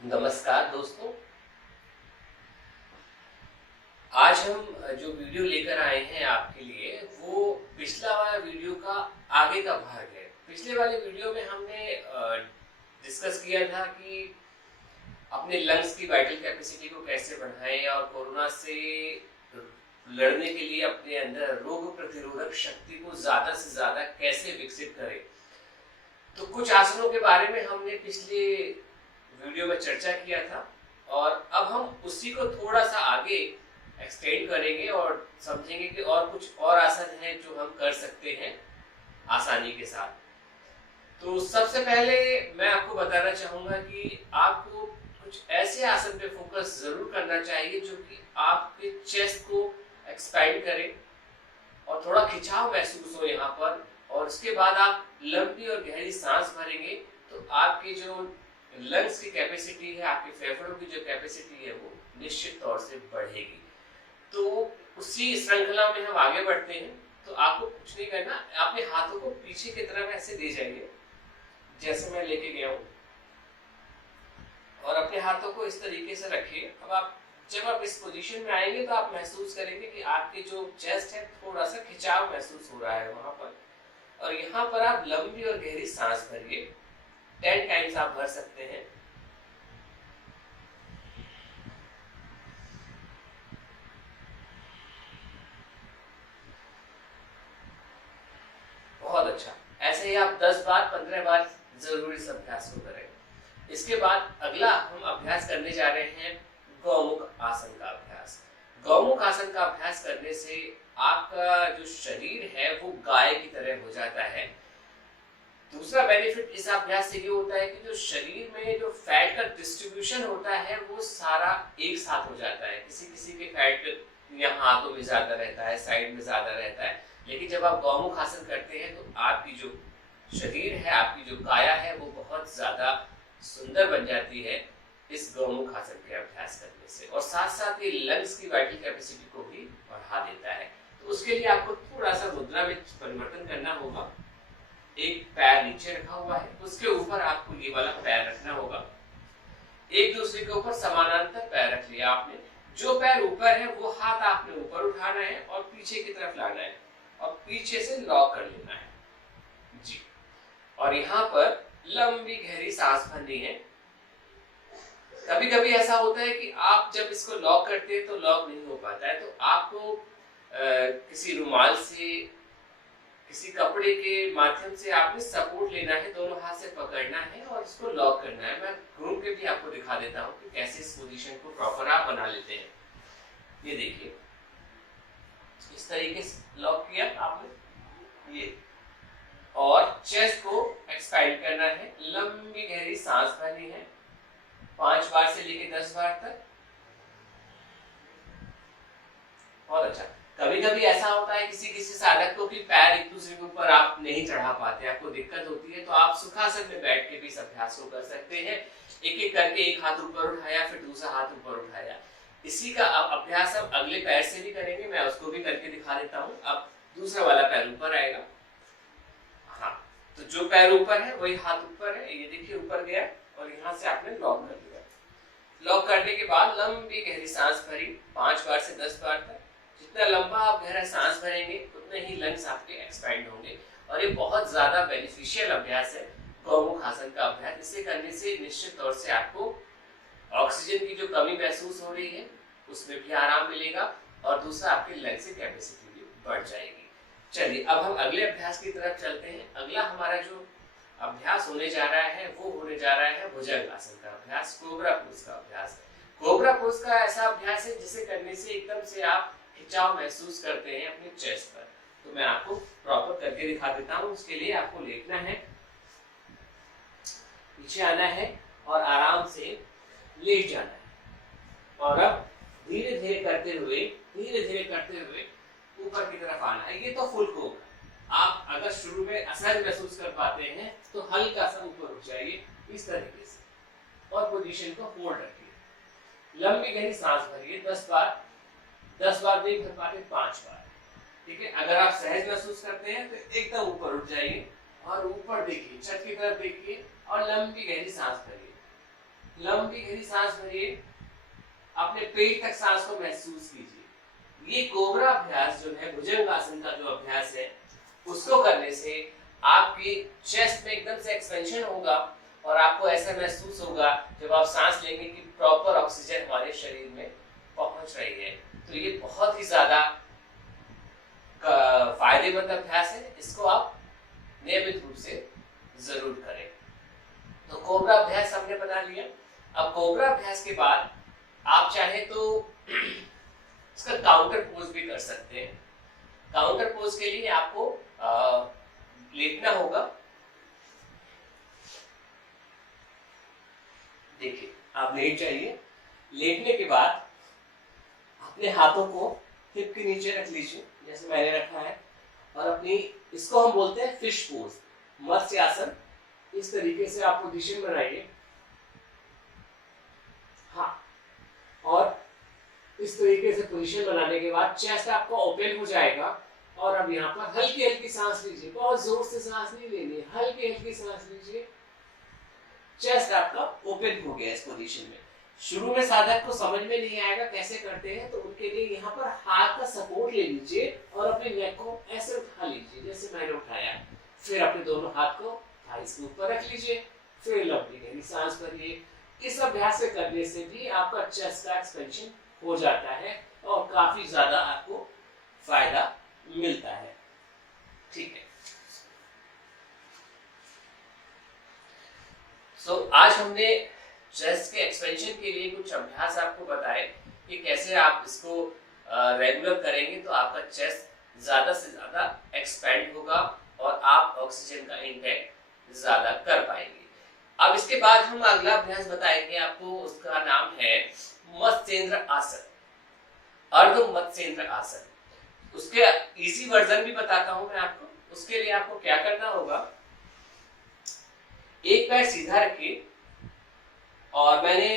नमस्कार दोस्तों। आज हम जो वीडियो लेकर आए हैं आपके लिए वो पिछला वाला वीडियो का आगे का भाग है। पिछले वाले वीडियो में हमने डिस्कस किया था कि अपने लंग्स की वाइटल कैपेसिटी को कैसे बढ़ाएं और कोरोना से लड़ने के लिए अपने अंदर रोग प्रतिरोधक शक्ति को ज्यादा से ज्यादा कैसे विकसित करें। तो कुछ आसनों के बारे में हमने पिछले वीडियो में चर्चा किया था और अब हम उसी को थोड़ा सा आगे एक्सटेंड करेंगे और समझेंगे कि और कुछ और आसन हैं जो हम कर सकते हैं आसानी के साथ। तो सबसे पहले मैं आपको बताना चाहूंगा कि आपको कुछ ऐसे आसन पे फोकस जरूर करना चाहिए जो कि आपके चेस्ट को एक्सपैंड करे और थोड़ा खिंचाव महसूस हो यहाँ पर, और उसके बाद आप लंबी और गहरी सांस भरेंगे तो आपकी जो लंग्स की कैपेसिटी है, आपके फेफड़ों की जो कैपेसिटी है वो निश्चित तौर से बढ़ेगी। तो उसी श्रृंखला में हम आगे बढ़ते हैं। तो आपको कुछ नहीं करना, अपने हाथों को पीछे की तरफ ऐसे दे जाइए जैसे मैं लेके गया हूं और अपने हाथों को इस तरीके से रखिए। अब जब आप इस पोजीशन में आएंगे तो आप महसूस करेंगे कि आपकी जो चेस्ट है थोड़ा सा खिंचाव महसूस हो रहा है वहां पर, और यहाँ पर आप लंबी और गहरी सांस भरिए। 10 टाइम्स आप भर सकते हैं। बहुत अच्छा। ऐसे ही आप 10 बार 15 बार जरूर इस अभ्यास को करें। इसके बाद अगला हम अभ्यास करने जा रहे हैं गौमुख आसन का अभ्यास। गौमुख आसन का अभ्यास करने से आपका जो शरीर है वो गाय की तरह हो जाता है। दूसरा बेनिफिट इस अभ्यास से ये होता है कि जो शरीर में जो फैट का डिस्ट्रीब्यूशन होता है वो सारा एक साथ हो जाता है। किसी किसी के फैट यहाँ हाथों में ज्यादा रहता है, साइड में ज्यादा रहता है, लेकिन जब आप गौमुख आसन करते हैं तो आपकी जो शरीर है, आपकी जो काया है वो बहुत ज्यादा सुंदर बन जाती है इस गौमुख आसन के अभ्यास करने से, और साथ साथ ये लंग्स की वाइटल कैपेसिटी को भी बढ़ा देता है। तो उसके लिए आपको थोड़ा सा मुद्रा में परिवर्तन करना होगा। एक पैर नीचे रखा हुआ है, उसके ऊपर आपको ये वाला पैर रखना होगा। एक दूसरे के ऊपर समानांतर पैर रख लिया आपने। जो पैर ऊपर है वो हाथ आपने ऊपर उठाना है और पीछे की तरफ लाना है और पीछे से लॉक कर लेना है जी। और यहाँ पर लंबी गहरी सांस भरनी है। कभी कभी ऐसा होता है कि आप जब इसको लॉक करते हैं तो लॉक नहीं हो पाता है, तो आपको किसी रुमाल से, किसी कपड़े के माध्यम से आपने सपोर्ट लेना है, दोनों हाथ से पकड़ना है और इसको लॉक करना है। मैं घूम के भी आपको दिखा देता हूँ कि कैसे इस पोजीशन को प्रॉपर आप बना लेते हैं। ये देखिए, इस तरीके से लॉक किया आपने ये, और चेस्ट को एक्सपैंड करना है। लंबी गहरी सांस भरनी है 5 बार से लेकर 10 बार तक। बहुत अच्छा। कभी कभी ऐसा होता है किसी किसी साधक को कि पैर एक दूसरे के ऊपर आप नहीं चढ़ा पाते, आपको दिक्कत होती है, तो आप सुखासन में बैठ के भी इस अभ्यास को कर सकते हैं। एक एक करके एक हाथ ऊपर उठाया, फिर दूसरा हाथ ऊपर उठाया। इसी का अभ्यास अब अगले पैर से भी करेंगे, मैं उसको भी करके दिखा देता हूँ। अब दूसरा वाला पैर ऊपर आएगा। हाँ, तो जो पैर ऊपर है वही हाथ ऊपर है। ये देखिए ऊपर गया और यहाँ से आपने लॉक कर दिया। लॉक करने के बाद लंबी गहरी सांस भरी 5 बार से 10 बार तक। जितना लंबा आप गहरा सांस भरेंगे उतने ही लंग्स आपके एक्सपैंड होंगे, और ये बहुत ज्यादा बेनिफिशियल अभ्यास है गौमुख आसन का अभ्यास। इसे करने से निश्चित तौर से आपको ऑक्सीजन की जो कमी महसूस हो रही है उसमें भी आराम मिलेगा, और दूसरा आपकी लंग्स की कैपेसिटी भी बढ़ जाएगी। चलिए अब हम अगले अभ्यास की तरफ चलते हैं। अगला हमारा जो अभ्यास होने जा रहा है वो होने जा रहा है भुजंग आसन का अभ्यास, कोबरा पोज का अभ्यास। कोबरा पोज का ऐसा अभ्यास है जिसे करने से एकदम से आप खिंचाव महसूस करते हैं अपने चेस्ट पर। तो मैं आपको प्रॉपर करके दिखा देता हूँ। उसके लिए आपको लेटना है, पीछे आना है और आराम से लेट जाना है, और अब धीरे धीरे करते हुए ऊपर की तरफ आना है। ये तो फुल को होगा। आप अगर शुरू में असहज महसूस कर पाते हैं तो हल्का सा ऊपर उठ जाइए इस तरीके से, और पोजीशन को होल्ड रखिए। लंबी गहरी सांस भरिए 10 बार। 10 बार नहीं भर पाते 5 बार, ठीक है। अगर आप सहज महसूस करते हैं तो एकदम ऊपर उठ जाइए और ऊपर देखिए, छत की तरफ देखिए और लंबी गहरी सांस भरिए। लंबी गहरी सांस भरिए, अपने पेट तक सांस को महसूस कीजिए। ये कोबरा अभ्यास जो है, भुजंगासन का जो अभ्यास है, उसको करने से आपकी चेस्ट में एकदम से एक्सपेंशन होगा और आपको ऐसा महसूस होगा जब आप सांस लेंगे कि प्रॉपर ऑक्सीजन हमारे शरीर में पहुंच रही है। तो ये बहुत ही ज्यादा फायदेमंद अभ्यास है, इसको आप नियमित रूप से जरूर करें। तो कोबरा अभ्यास हमने बना लिया। अब कोबरा अभ्यास के बाद आप चाहे तो इसका काउंटर पोज भी कर सकते हैं। काउंटर पोज के लिए आपको लेटना होगा। देखिए, आप लेट जाइए। लेटने के बाद अपने हाथों को हिप के नीचे रख लीजिए, जैसे मैंने रखा है, और अपनी, इसको हम बोलते हैं फिश पोज, मत्स्य आसन। इस तरीके से आप पोजीशन बनाइए। हाँ, और इस तरीके से पोजीशन बनाने के बाद चेस्ट आपका ओपन हो जाएगा और अब यहाँ पर हल्की हल्की सांस लीजिए। बहुत जोर से सांस नहीं लेनी है, हल्की हल्की सांस लीजिए। चेस्ट आपका ओपन हो गया इस पोजीशन में। शुरू में साधक को समझ में नहीं आएगा कैसे करते हैं, तो उनके लिए यहाँ पर हाथ का सपोर्ट ले लीजिए और अपने नेक को ऐसे उठा लीजिए जैसे मैंने उठाया। फिर अपने दोनों हाथ को थाइस के ऊपर रख लीजिए। फिर लंबी गहरी सांस भरिए। इस अभ्यास से करने से भी आपका चेस्ट का एक्सपेंशन हो जाता है और काफी ज्यादा आपको फायदा मिलता है। ठीक है। आज हमने चेस्ट के एक्सपेंशन के लिए कुछ अभ्यास आपको बताए कि कैसे आप इसको रेगुलर करेंगे तो आपका चेस्ट ज्यादा से ज्यादा एक्सपेंड होगा और आप ऑक्सीजन का इनटेक ज्यादा कर पाएंगे। अब इसके बाद हम अगला अभ्यास बताएंगे आपको, उसका नाम है मत्स्येंद्र आसन, अर्ध मत्स्येंद्र आसन। उसके इजी वर्जन भी बताता हूं मैं आपको। उसके लिए आपको क्या करना होगा, एक पैर सीधा रखिए और मैंने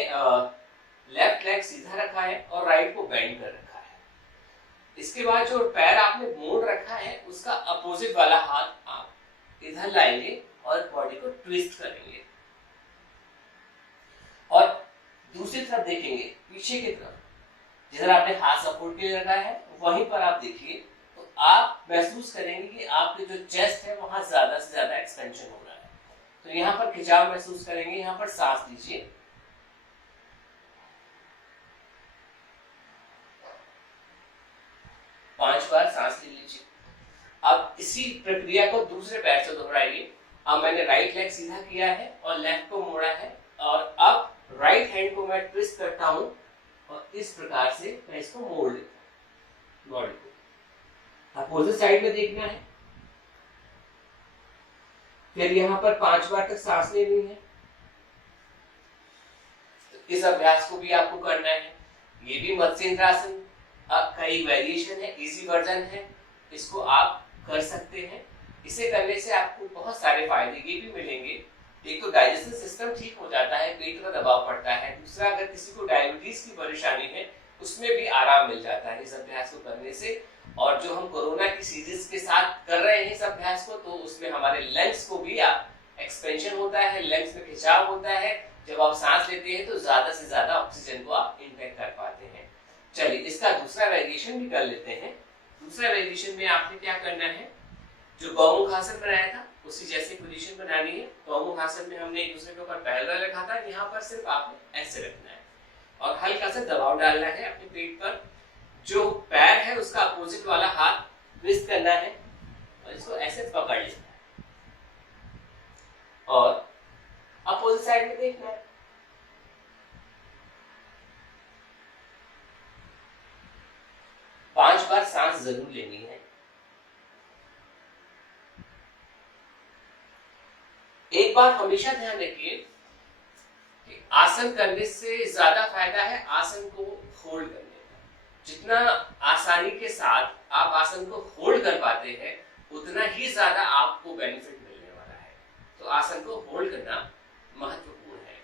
लेफ्ट लेग सीधा रखा है और राइट को बेंड कर रखा है। इसके बाद जो पैर आपने मोड़ रखा है उसका अपोजिट वाला हाथ आप इधर लाएंगे और बॉडी को ट्विस्ट करेंगे और दूसरी तरफ देखेंगे, पीछे की तरफ जिधर आपने हाथ सपोर्ट के लिए रखा है वहीं पर आप देखिए, तो आप महसूस करेंगे कि आपके जो चेस्ट है वहां ज्यादा से ज्यादा एक्सपेंशन हो रहा है। तो यहाँ पर खिंचाव महसूस करेंगे। यहाँ पर सांस लीजिए, पांच बार सांस ले लीजिए। अब इसी प्रक्रिया को दूसरे पैर से दोहराइए। अब मैंने राइट लेग सीधा किया है और लेफ्ट को मोड़ा है और अब राइट हैंड को मैं ट्विस्ट करता हूं और इस प्रकार से मैं इसको मोड़ लेता हूं बॉडी को। अपोजिट साइड में देखना है। फिर यहाँ पर 5 बार तक सांस लेनी है। तो इस अभ्यास को भी आपको करना है। ये भी मत्स्येंद्र आसन का एक वेरिएशन है, इजी वर्जन है, इसको आप कर सकते हैं। इसे करने से आपको बहुत सारे फायदे ये भी मिलेंगे। एक तो डाइजेशन सिस्टम ठीक हो जाता है, पेट पर दबाव पड़ता है। दूसरा, अगर किसी को डायबिटीज की परेशानी है उसमें भी आराम मिल जाता है इस अभ्यास को करने से। और जो हम कोरोना की सीरीज के साथ कर रहे हैं इस अभ्यास को, तो उसमें हमारे लंग्स को भी एक्सपेंशन होता है, लंग्स में खिंचाव होता है। जब आप सांस लेते हैं तो ज्यादा से ज्यादा ऑक्सीजन को आप इनटेक कर पाते हैं। चलिए इसका दूसरा वेरिएशन भी कर लेते हैं। दूसरा वेरिएशन में आपने क्या करना है, जो गौमुख आसन बनाया था उसी जैसी पोजीशन बनानी है। गौमुख आसन में हमने एक दूसरे के ऊपर पैर रखा था, यहाँ पर सिर्फ आपने ऐसे रखना है और हल्का सा दबाव डालना है अपने पेट पर। जो पैर है उसका अपोजिट वाला हाथ ट्विस्ट करना है और इसको ऐसे पकड़ लेना है और अपोजिट साइड में देखना है। पांच बार सांस जरूर लेनी है। एक बात हमेशा ध्यान रखिए कि आसन करने से ज्यादा फायदा है आसन को होल्ड करने का। जितना आसानी के साथ आप आसन को होल्ड कर पाते हैं उतना ही ज्यादा आपको बेनिफिट मिलने वाला है। तो आसन को होल्ड करना महत्वपूर्ण है।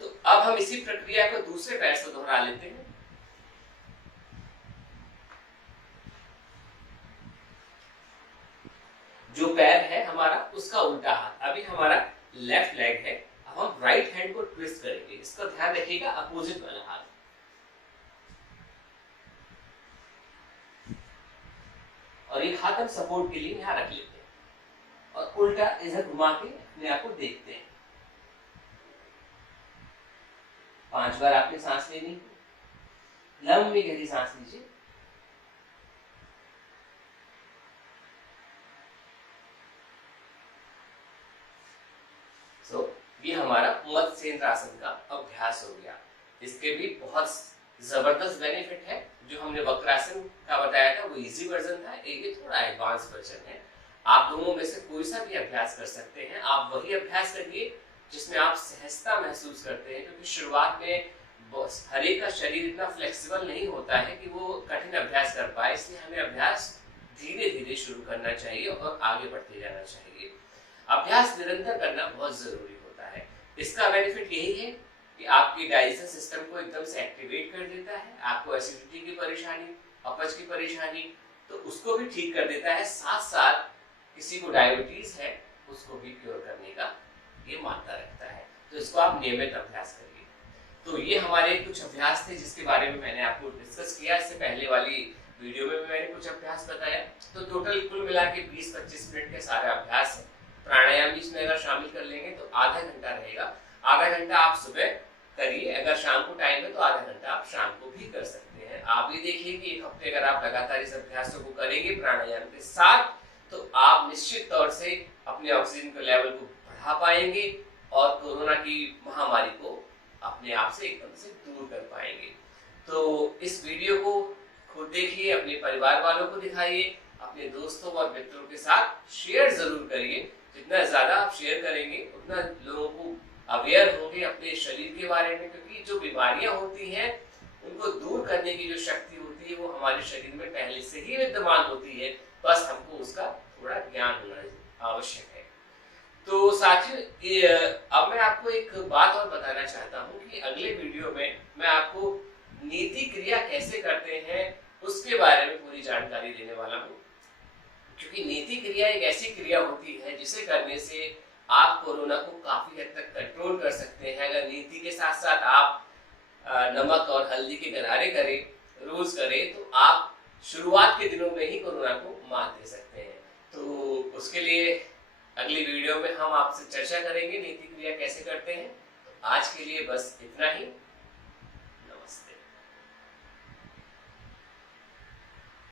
तो अब हम इसी प्रक्रिया को दूसरे पैर से दोहरा लेते हैं। जो पैर है हमारा उसका उल्टा हाथ, अभी हमारा लेफ्ट लेग है। अब हम राइट हैंड को ट्विस्ट करेंगे। इसका ध्यान रखिएगा, अपोजिट वाला हाथ। और एक हाथ हम सपोर्ट के लिए यहां रख लेते हैं और उल्टा इधर घुमा के अपने आप को देखते हैं। 5 बार आपने सांस लेनी, लंबी गहरी सांस लीजिए। ये हमारा मत्स्येंद्रासन का अभ्यास हो गया। इसके भी बहुत जबरदस्त बेनिफिट है। जो हमने वक्रासन का बताया था वो इजी वर्जन था, ये थोड़ा एडवांस वर्जन है। आप दोनों में से कोई सा भी अभ्यास कर सकते हैं। आप वही अभ्यास करिए जिसमें आप सहजता महसूस करते हैं, क्योंकि शुरुआत में हर एक का शरीर इतना फ्लेक्सिबल नहीं होता है कि वो कठिन अभ्यास कर पाए। इसलिए हमें अभ्यास धीरे धीरे शुरू करना चाहिए और आगे बढ़ते जाना चाहिए। अभ्यास निरंतर करना बहुत जरूरी होता है। इसका बेनिफिट यही है कि आपकी डाइजेशन सिस्टम को एकदम से एक्टिवेट कर देता है। आपको एसिडिटी की परेशानी, अपच की परेशानी, तो उसको भी ठीक कर देता है। साथ साथ किसी को डायबिटीज है उसको भी क्योर करने का ये मात्रा रखता है। तो इसको आप नियमित अभ्यास करिए। तो ये हमारे कुछ अभ्यास थे जिसके बारे में मैंने आपको डिस्कस किया। इससे पहले वाली वीडियो में भी मैंने कुछ अभ्यास बताया। तो टोटल कुल मिला के 20-25 मिनट के सारे अभ्यास है। प्राणायाम भी इसमें अगर शामिल कर लेंगे तो आधा घंटा रहेगा। आधा घंटा आप सुबह करिए, अगर शाम को टाइम है तो आधा घंटा आप शाम को भी कर सकते हैं। आप भी देखिए कि एक हफ्ते अगर आप लगातार इस अभ्यासों को करेंगे प्राणायाम के साथ, तो आप निश्चित तौर से अपने ऑक्सीजन के लेवल को बढ़ा पाएंगे और कोरोना की महामारी को अपने आप से एकदम से दूर कर पाएंगे। तो इस वीडियो को खुद देखिए, अपने परिवार वालों को दिखाइए, अपने दोस्तों और मित्रों के साथ शेयर जरूर करिए। जितना ज्यादा आप शेयर करेंगे उतना लोगों को अवेयर होंगे अपने शरीर के बारे में, क्योंकि जो बीमारियां होती हैं उनको दूर करने की जो शक्ति होती है वो हमारे शरीर में पहले से ही विद्यमान होती है। बस हमको उसका थोड़ा ज्ञान होना आवश्यक है। तो साथियों, अब मैं आपको एक बात और बताना चाहता हूँ कि अगले वीडियो में मैं आपको नीति क्रिया कैसे करते हैं उसके बारे में पूरी जानकारी देने वाला हूँ। क्योंकि नीति क्रिया एक ऐसी क्रिया होती है जिसे करने से आप कोरोना को काफी हद तक कंट्रोल कर सकते हैं। अगर नीति के साथ साथ आप नमक और हल्दी के गरारे करें, रोज करें, तो आप शुरुआत के दिनों में ही कोरोना को मात दे सकते हैं। तो उसके लिए अगली वीडियो में हम आपसे चर्चा करेंगे नीति क्रिया कैसे करते हैं। तो आज के लिए बस इतना ही।